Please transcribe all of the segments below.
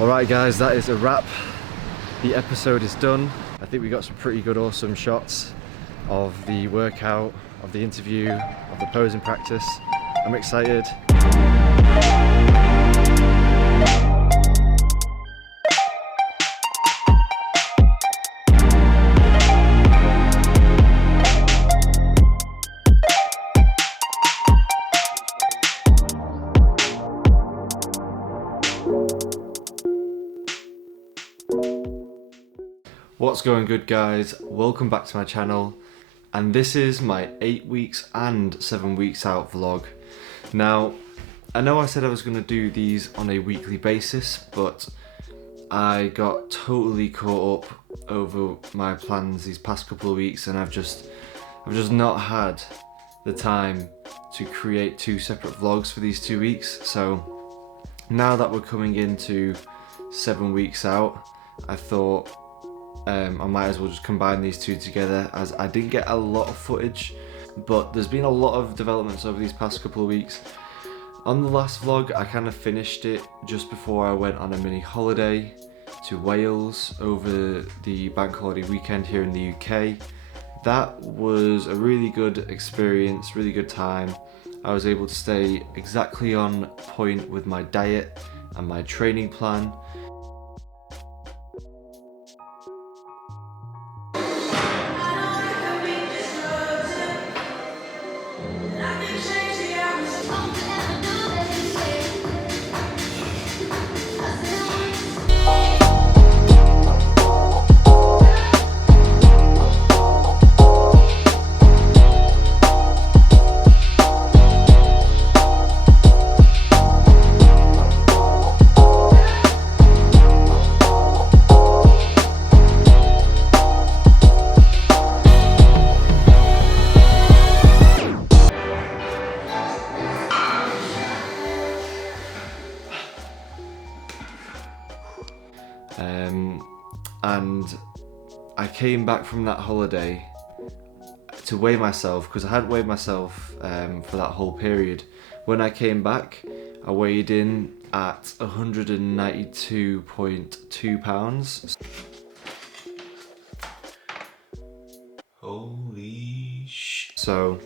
Alright guys, that is a wrap. The episode is done. I think we got some pretty good awesome shots of the workout, of the interview, of the posing practice. I'm excited. What's going good guys? Welcome back to my channel, and this is my 8 weeks and 7 weeks out vlog. Now, I know I said I was going to do these on a weekly basis, but I got totally caught up over my plans these past couple of weeks, and I've just not had the time to create 2 separate vlogs for these 2 weeks. So now that we're coming into 7 weeks out, I thought I might as well just combine these 2 together, as I didn't get a lot of footage, but there's been a lot of developments over these past couple of weeks. On the last vlog, I kind of finished it just before I went on a mini holiday to Wales over the bank holiday weekend here in the UK. That was a really good experience, really good time. I was able to stay exactly on point with my diet and my training plan. And I came back from that holiday to weigh myself, because I hadn't weighed myself for that whole period. When I came back, I weighed in at 192.2 pounds. Holy shit. So,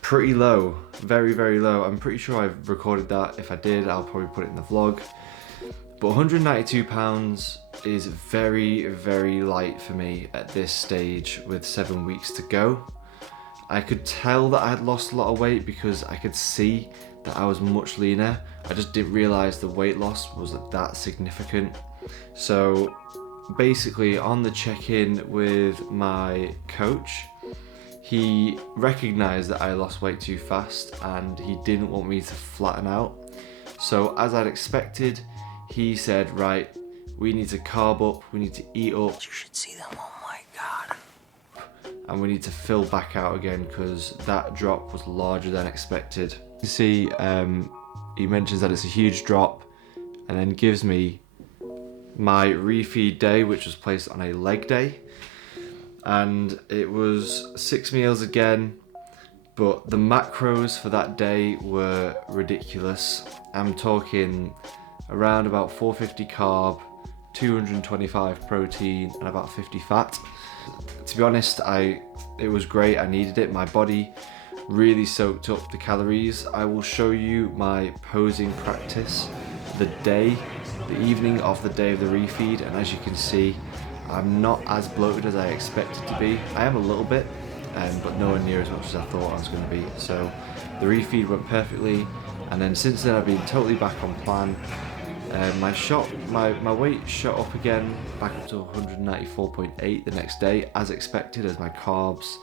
pretty low, very, very low. I'm pretty sure I've recorded that. If I did, I'll probably put it in the vlog. But 192 pounds is very, very light for me at this stage with 7 weeks to go. I could tell that I had lost a lot of weight because I could see that I was much leaner. I just didn't realise the weight loss was that significant. So basically, on the check-in with my coach, he recognised that I lost weight too fast and he didn't want me to flatten out. So as I'd expected, he said, right, we need to carb up, we need to eat up. You should see them, oh my God. And we need to fill back out again, because that drop was larger than expected. You see, he mentions that it's a huge drop, and then gives me my refeed day, which was placed on a leg day. And it was 6 meals again, but the macros for that day were ridiculous. I'm talking around about 450 carb, 225 protein, and about 50 fat. To be honest, it was great. I needed it. My body really soaked up the calories. I will show you my posing practice the evening of the day of the refeed, and as you can see, I'm not as bloated as I expected to be. I am a little bit, but nowhere near as much as I thought I was going to be. So the refeed went perfectly, and then since then I've been totally back on plan. My weight shot up again, back up to 194.8 the next day, as expected, as my carbs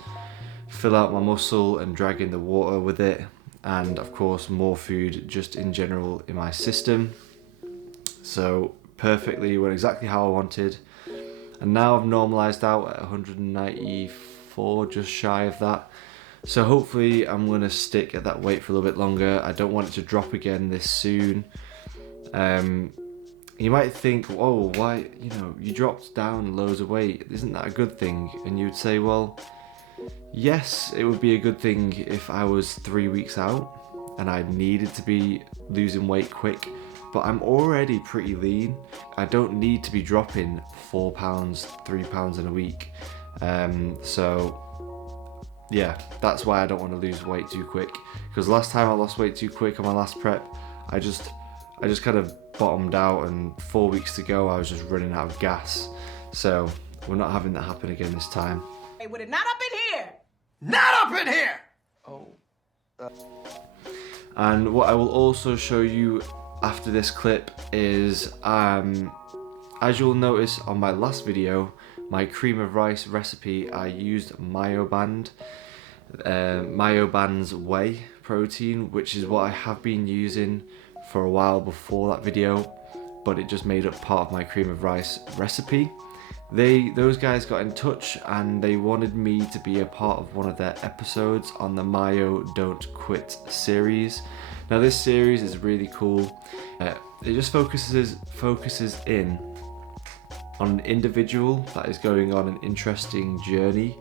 fill out my muscle and drag in the water with it, and of course more food just in general in my system. So perfectly, went exactly how I wanted, and now I've normalized out at 194, just shy of that. So hopefully I'm going to stick at that weight for a little bit longer. I don't want it to drop again this soon. You might think, oh, why, you dropped down loads of weight, isn't that a good thing? And you'd say, well, yes, it would be a good thing if I was 3 weeks out and I needed to be losing weight quick, but I'm already pretty lean. I don't need to be dropping 4 pounds, 3 pounds in a week. So yeah, that's why I don't want to lose weight too quick, because last time I lost weight too quick on my last prep, I just kind of bottomed out, and 4 weeks to go I was just running out of gas. So we're not having that happen again this time. Hey, with it not up in here! Not up in here! Oh. And what I will also show you after this clip is, as you'll notice on my last video, my cream of rice recipe, I used MYOBAND, MYOBAND's whey protein, which is what I have been using for a while before that video, but it just made up part of my cream of rice recipe. Those guys got in touch and they wanted me to be a part of one of their episodes on the Myo Don't Quit series. Now this series is really cool. It just focuses in on an individual that is going on an interesting journey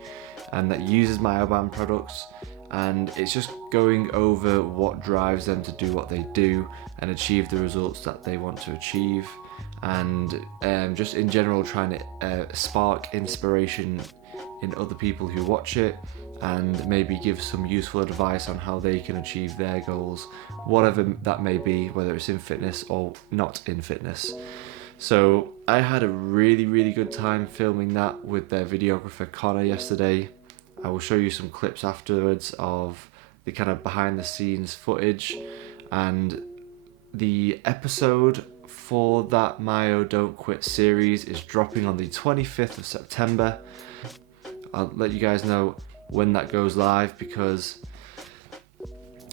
and that uses MYOBAND products, and it's just going over what drives them to do what they do and achieve the results that they want to achieve, and just in general trying to spark inspiration in other people who watch it, and maybe give some useful advice on how they can achieve their goals, whatever that may be, whether it's in fitness or not in fitness. So I had a really good time filming that with their videographer Connor yesterday. I will show you some clips afterwards of the kind of behind the scenes footage, and the episode for that Myo Don't Quit series is dropping on the 25th of September. I'll let you guys know when that goes live, because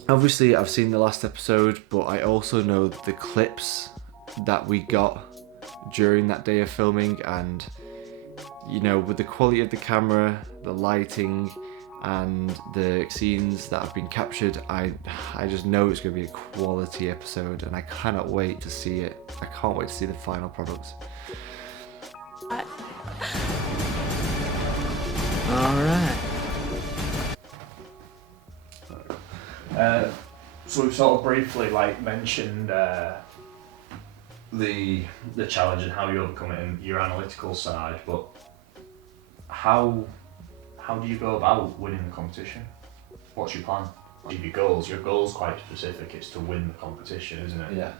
obviously I've seen the last episode, but I also know the clips that we got during that day of filming, and you know, with the quality of the camera, the lighting, and the scenes that have been captured, I just know it's going to be a quality episode, and I cannot wait to see it. I can't wait to see the final products. Alright. So we've sort of briefly mentioned the challenge and how you overcome it and your analytical side, but how do you go about winning the competition? What's your plan? Your goal's quite specific, it's to win the competition, isn't it? Yeah.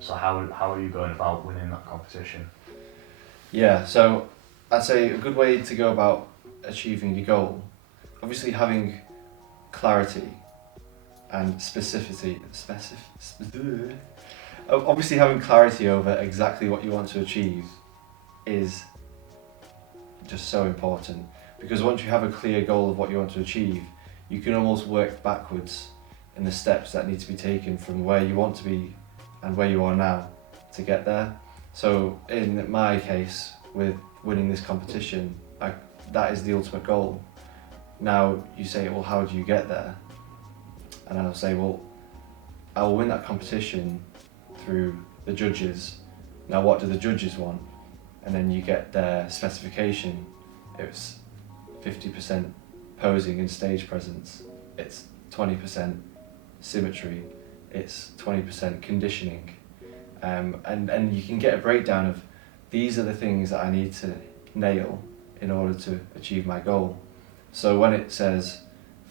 So how are you going about winning that competition? Yeah, so I'd say a good way to go about achieving your goal, obviously having clarity and specificity, obviously having clarity over exactly what you want to achieve is just so important, because once you have a clear goal of what you want to achieve, you can almost work backwards in the steps that need to be taken from where you want to be and where you are now to get there. So in my case, with winning this competition, that is the ultimate goal. Now you say, well, how do you get there? And I'll say, well, I will win that competition through the judges. Now what do the judges want? And then you get their specification. It's 50% posing and stage presence, it's 20% symmetry, it's 20% conditioning, and you can get a breakdown of these are the things that I need to nail in order to achieve my goal. So when it says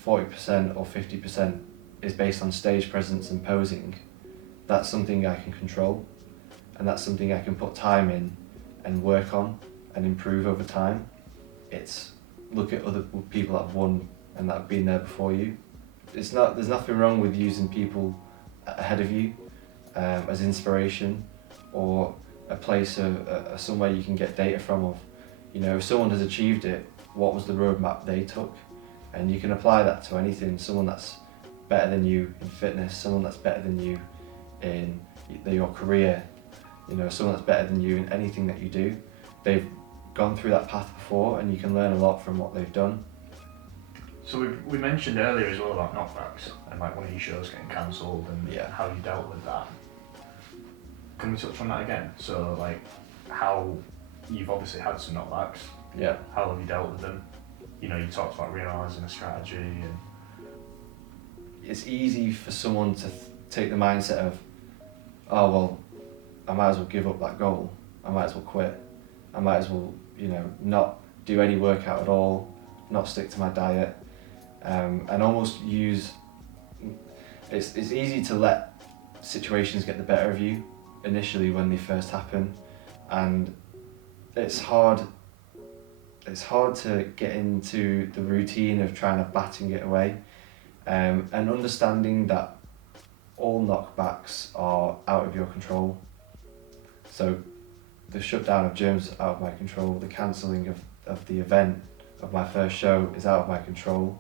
40% or 50% is based on stage presence and posing, that's something I can control, and that's something I can put time in and work on and improve over time. It's look at other people that have won and that have been there before you. There's nothing wrong with using people ahead of you as inspiration, or a place of somewhere you can get data from of, you know, if someone has achieved it, what was the roadmap they took? And you can apply that to anything. Someone that's better than you in fitness, someone that's better than you in your career, you know, someone that's better than you in anything that you do. They've gone through that path before, and you can learn a lot from what they've done. So we mentioned earlier as well about knockbacks and one of your shows getting cancelled and how you dealt with that. Can we touch on that again? So how you've obviously had some knockbacks. Yeah. How have you dealt with them? You know, you talked about realising a strategy, and it's easy for someone to take the mindset of, oh well, I might as well give up that goal. I might as well quit. I might as well, you know, not do any workout at all, not stick to my diet, and almost use. It's easy to let situations get the better of you initially when they first happen, and it's hard to get into the routine of trying to batting it away, and understanding that all knockbacks are out of your control. So the shutdown of gyms is out of my control, the cancelling of the event of my first show is out of my control,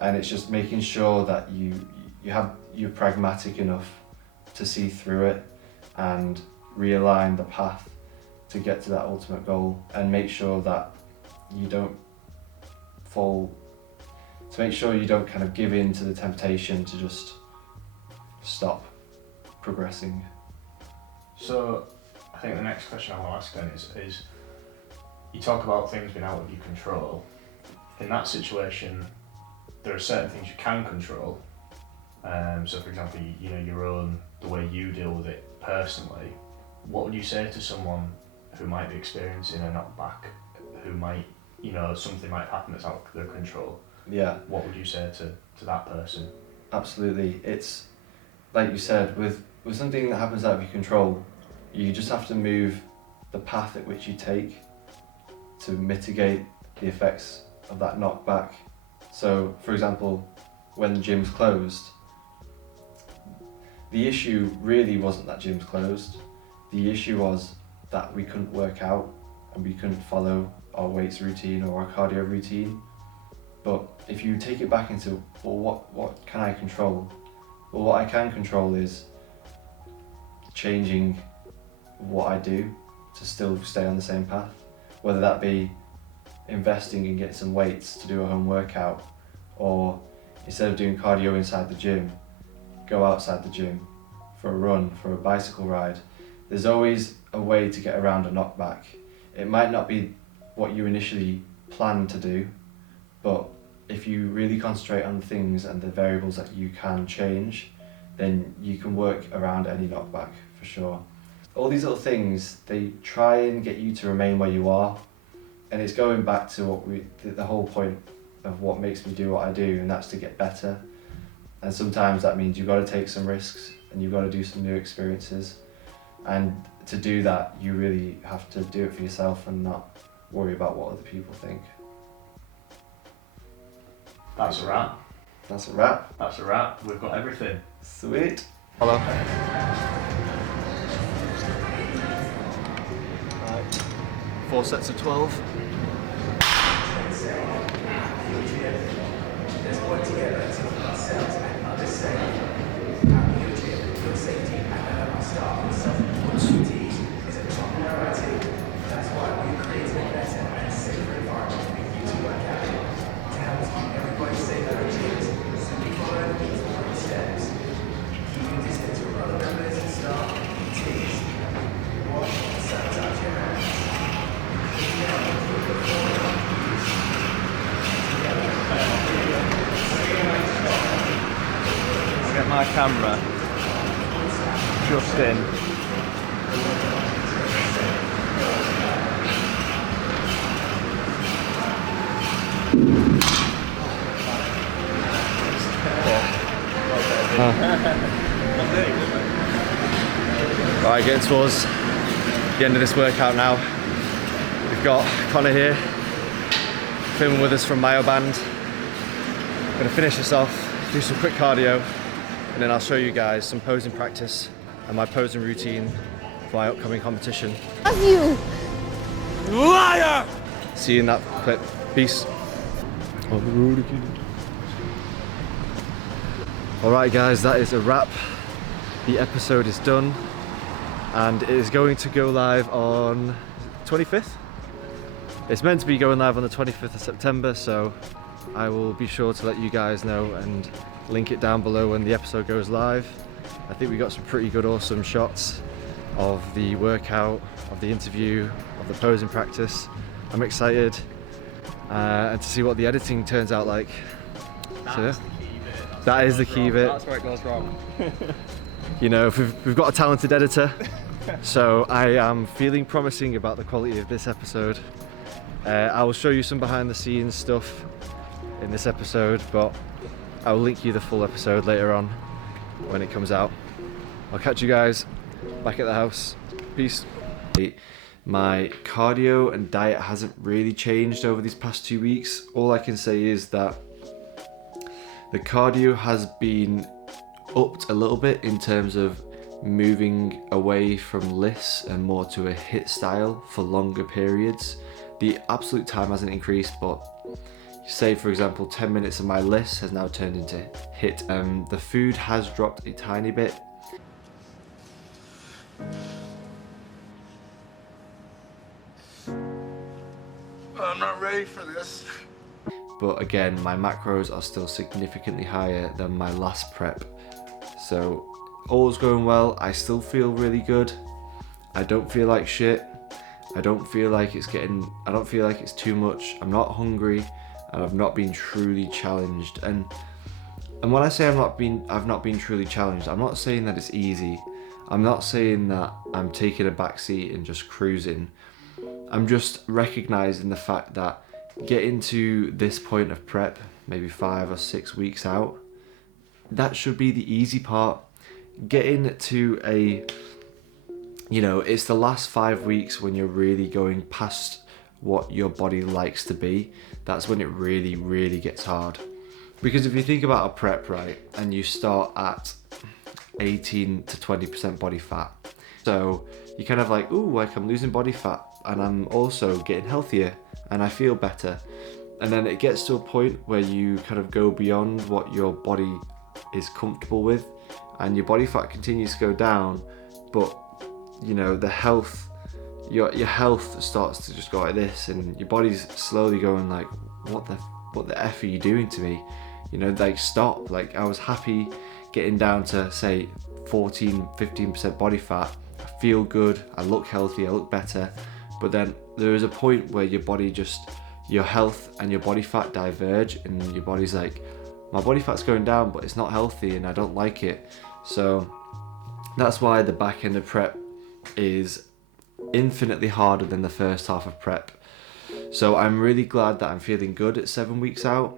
and it's just making sure that you're pragmatic enough to see through it and realign the path to get to that ultimate goal, and make sure that you don't kind of give in to the temptation to just stop progressing. So I think the next question I want to ask then is you talk about things being out of your control. In that situation, there are certain things you can control. So for example, you know, the way you deal with it personally. What would you say to someone who might be experiencing a knockback, who might, you know, something might happen that's out of their control? Yeah. What would you say to that person? Absolutely. It's like you said, with something that happens out of your control, you just have to move the path at which you take to mitigate the effects of that knockback. So for example, when the gym's closed, the issue really wasn't that gym's closed. The issue was that we couldn't work out and we couldn't follow our weights routine or our cardio routine. But if you take it back into, well, what can I control? Well, what I can control is changing what I do to still stay on the same path, whether that be investing in getting some weights to do a home workout, or instead of doing cardio inside the gym, go outside the gym for a run, for a bicycle ride. There's always a way to get around a knockback. It might not be what you initially planned to do, but if you really concentrate on the things and the variables that you can change, then you can work around any knockback for sure. All these little things, they try and get you to remain where you are, and it's going back to the whole point of what makes me do what I do, and that's to get better. And sometimes that means you've got to take some risks and you've got to do some new experiences, and to do that you really have to do it for yourself and not worry about what other people think. That's a wrap. That's a wrap. That's a wrap. We've got everything. Sweet. Hello. Right. 4 sets of 12. Get my camera just in. Right, getting towards the end of this workout now. We've got Connor here, filming with us from MYOBAND. I'm gonna finish this off, do some quick cardio, and then I'll show you guys some posing practice and my posing routine for my upcoming competition. Love you! Liar! See you in that clip. Peace. On the road again. Alright guys, that is a wrap. The episode is done and it is going to go live on 25th. It's meant to be going live on the 25th of September, so I will be sure to let you guys know and link it down below when the episode goes live. I think we got some pretty good, awesome shots of the workout, of the interview, of the posing practice. I'm excited and to see what the editing turns out like. That's So, the key bit. that is the key bit. That's where it goes wrong. You know, we've got a talented editor, so I am feeling promising about the quality of this episode. I will show you some behind the scenes stuff in this episode, but I will link you the full episode later on when it comes out. I'll catch you guys back at the house. Peace. My cardio and diet hasn't really changed over these past 2 weeks. All I can say is that the cardio has been upped a little bit in terms of moving away from lifts and more to a HIIT style for longer periods. The absolute time hasn't increased, but say for example 10 minutes of my lifts has now turned into HIIT. The food has dropped a tiny bit. I'm not ready for this. But again, my macros are still significantly higher than my last prep. So all's going well. I still feel really good. I don't feel like shit. I don't feel like it's too much. I'm not hungry and I've not been truly challenged. And when I say I've not been truly challenged, I'm not saying that it's easy. I'm not saying that I'm taking a back seat and just cruising. I'm just recognizing the fact that getting to this point of prep, maybe 5 or 6 weeks out, that should be the easy part. Getting to it's the last 5 weeks when you're really going past what your body likes to be. That's when it really, really gets hard. Because if you think about a prep, right, and you start at 18 to 20% body fat, so you're kind of like, ooh, like I'm losing body fat and I'm also getting healthier and I feel better. And then it gets to a point where you kind of go beyond what your body is comfortable with and your body fat continues to go down, but you know, the health, your health starts to just go like this and your body's slowly going like, what the F are you doing to me? You know, like stop. Like I was happy getting down to say 14-15% body fat. I feel good, I look healthy, I look better. But then there is a point where your body your health and your body fat diverge and your body's like, my body fat's going down but it's not healthy and I don't like it. So that's why the back end of prep is infinitely harder than the first half of prep. So I'm really glad that I'm feeling good at 7 weeks out,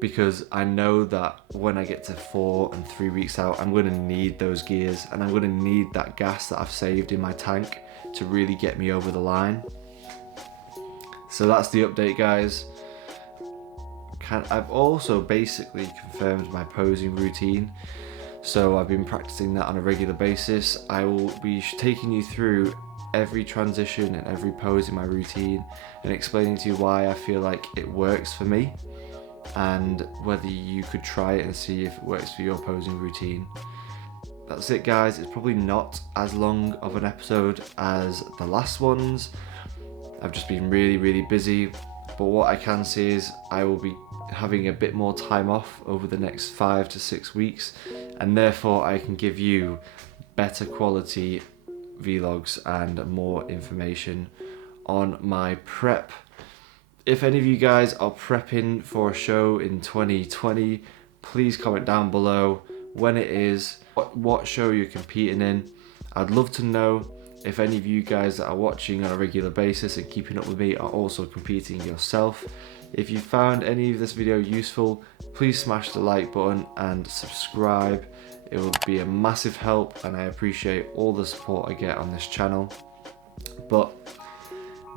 because I know that when I get to 4 and 3 weeks out, I'm going to need those gears and I'm going to need that gas that I've saved in my tank to really get me over the line. So that's the update, guys. I've also basically confirmed my posing routine. So I've been practicing that on a regular basis. I will be taking you through every transition and every pose in my routine and explaining to you why I feel like it works for me and whether you could try it and see if it works for your posing routine. That's it, guys. It's probably not as long of an episode as the last ones. I've just been really, really busy, but what I can say is I will be having a bit more time off over the next 5 to 6 weeks, and therefore I can give you better quality vlogs and more information on my prep. If any of you guys are prepping for a show in 2020, please comment down below when it is, what show you're competing in. I'd love to know if any of you guys that are watching on a regular basis and keeping up with me are also competing yourself. If you found any of this video useful, please smash the like button and subscribe. It will be a massive help and I appreciate all the support I get on this channel. But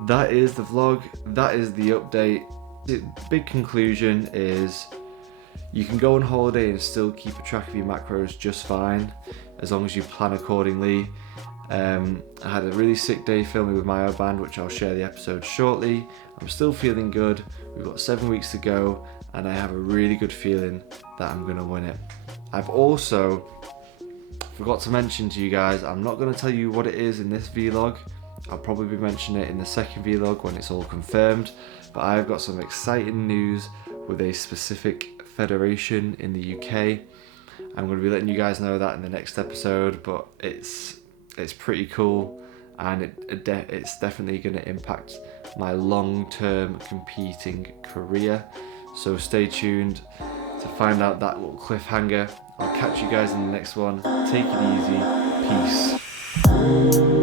that is the vlog, that is the update. The big conclusion is you can go on holiday and still keep a track of your macros just fine as long as you plan accordingly. I had a really sick day filming with MYOBAND, which I'll share the episode shortly. I'm still feeling good. We've got 7 weeks to go and I have a really good feeling that I'm going to win it. I've also forgot to mention to you guys, I'm not going to tell you what it is in this vlog. I'll probably be mentioning it in the second vlog when it's all confirmed, but I've got some exciting news with a specific federation in the UK. I'm going to be letting you guys know that in the next episode, but it's pretty cool and it's definitely going to impact my long-term competing career. So stay tuned. to find out that little cliffhanger. I'll catch you guys in the next one. Take it easy. Peace.